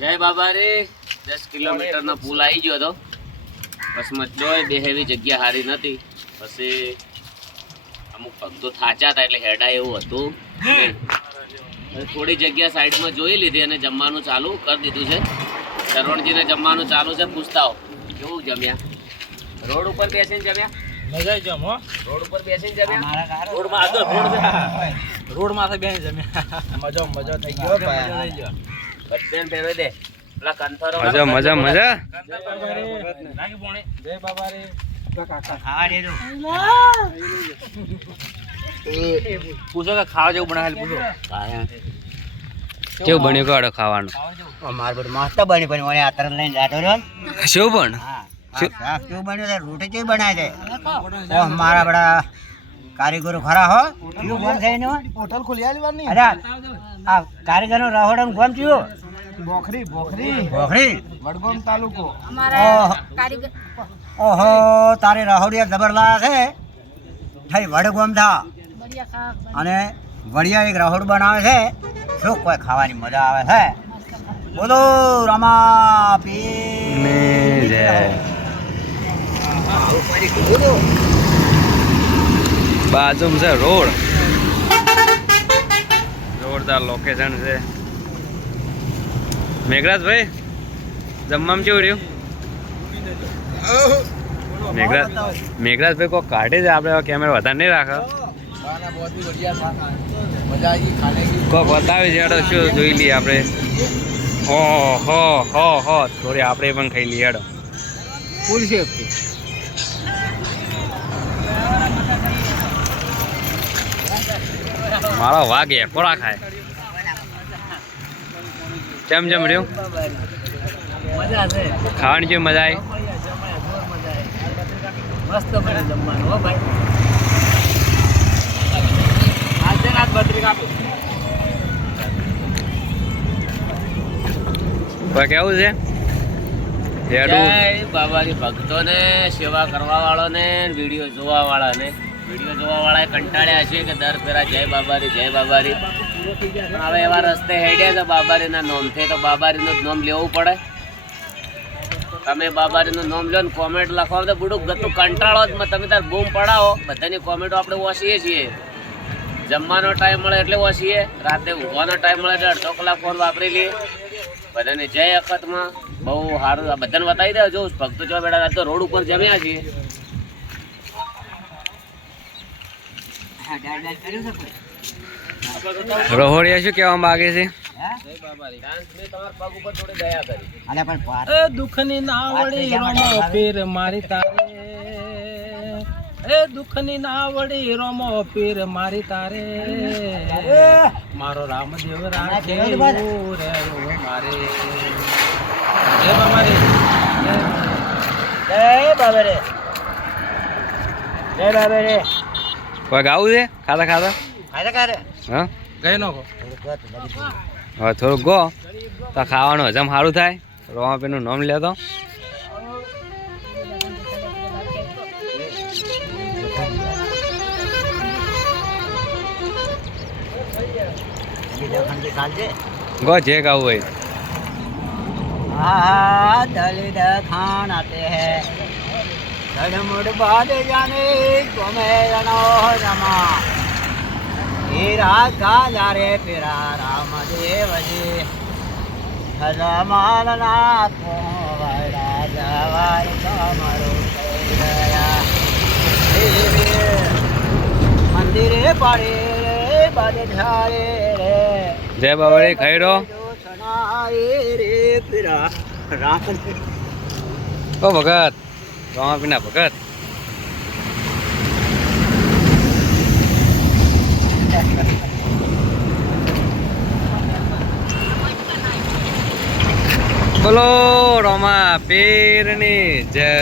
જય બાબા રે 10 કિલોમીટરનો પુલ આવી ગયો હતો. બસમાં જોઈ બે હેવી જગ્યા સારી નથી. પછી અમુક ભક્તો થાચા હતા એટલે હેડા એવું હતું. થોડી જગ્યા સાઈડમાં જોઈ લીધી અને જમવાનું ચાલુ કરી દીધું છે. શરવણજીને જમવાનું ચાલુ છે. પૂછતા હો કેવું જમ્યા? રોડ ઉપર બેસીને જમ્યા? મજા જમ હો. રોડ ઉપર બેસીને જમ્યા? રોડમાં આગળ રોડ માંથી બેસી જમ્યા. મજો થઈ ગયો ભાઈ. બધાને ફેરવી દે. પેલા કંથરો મજા મજા મજા. જય બાબા રે. પૂછો કે ખાવા જેવું બનાવેલ પૂછો. કેવું બન્યું કાઢો ખાવાનું? અમાર બધું મસ્ત બન્યું પણ મને આતર લઈને જાતો રહ્યો. શું પણ હા શાક કેવું બન્યું છે, રોટી કેવી બનાવી છે. ઓહ મારા બડા કારીગરો ખરા હો. કેવું કોણ છે એનું? હોટલ ખોલી આલી વાર નહીં. અરે આ કારીગરનો રાહોડન કોમ થયું? બોખરી ભોખરી વડગામ તાલુકો. ઓહો તારે રાહોડિયા જબર લાયા છે. થઈ વડગોમ થા અને વડિયા એક રાહોડ બનાવે છે. શું કોઈ ખાવાની મજા આવે છે. બોલો રમા પી જય. બાજુમાં છે રોડ. જોરદાર લોકેશન છે. મેઘરાજભાઈ જમવામાં કેવું રહ્યું? મેઘરાજભાઈ કોઈ કાઢે છે. આપણે કેમેરા વધારે નહીં રાખો. કોક બતાવે છે. હેડો શું જોઈ લઈએ આપણે. ઓહો હો હો થોડી આપણે પણ ખાઈ લઈએ. હેડો ફૂલ સેફટી. મારો વાઘ એકોડા ખાય. કેમ જમ રહ્યું? મજા છે. ખાવાની કેવી મજા આવી? મસ્ત બને જમવાનું હો ભાઈ. આજે રાત બત્રી કાપો. કોઈ કેવું છે? જય હેડું બાબાની ભક્તોને, સેવા કરવા વાળાને, વિડીયો જોવા વાળાને. વિડીયો જોવા વાળાએ કંટાળ્યા છે કે દર ફેરા જય બાબારી જય બાબારી. પણ હવે એવા રસ્તે હેડ્યા છે બાબારીના નોમથી, તો બાબારીનું જ નામ લેવું પડે. તમે બાબારીનું નામ લો ને કોમેન્ટ લખવા તો બુડું ગતું કંટાળો જ. તમે તાર બૂમ પડાવો. બધાની કોમેન્ટો આપણે ઓછીએ છીએ. જમવાનો ટાઈમ મળે એટલે ઓછીએ. રાતે ઊંઘવાનો ટાઈમ મળે એટલે અડધો કલાક ફોન વાપરી લઈએ. બધાને જય અખતમાં બહુ સારું. આ બધાને બતાવી દે. જો ભક્તો જો બેઠા તો રોડ ઉપર જમ્યા છીએ. રહોડિયા શું કહેવા માંગે છે? તમારા પગ ઉપર થોડી દયા કરી. અલે પણ પાર એ દુઃખની નાવડી રોમો પીર મારી તારે. એ દુઃખની નાવડી રોમો પીર મારી તારે. મારો રામદેવ રાખે મારે. જય બાબા રે. જય બાબા રે. જય બાબા રે. કોઈ ગાવું છે? ખાતા ખાતા ખાધા ખાધે હા ગઈ નાખો. હવે થોડુંક ગો તો ખાવાનું હજમ સારું થાય. રોમાપીનું નામ લેતો. ગો જે ગાવું હોય. हाँ दलित खान आते हैं धड़मुड़ बाद जाने तुम्हें रणो रमा हीरा का जारे फिरा राम देव जी हजमालना को वड़ा जवाई कमरो गया मंदिरे पड़े रे बद झारे रे જય બાબા રે. ખાઈ રહો. ઓ ભગત રોમાપીના ભગત. બોલો રોમા પીરની જય.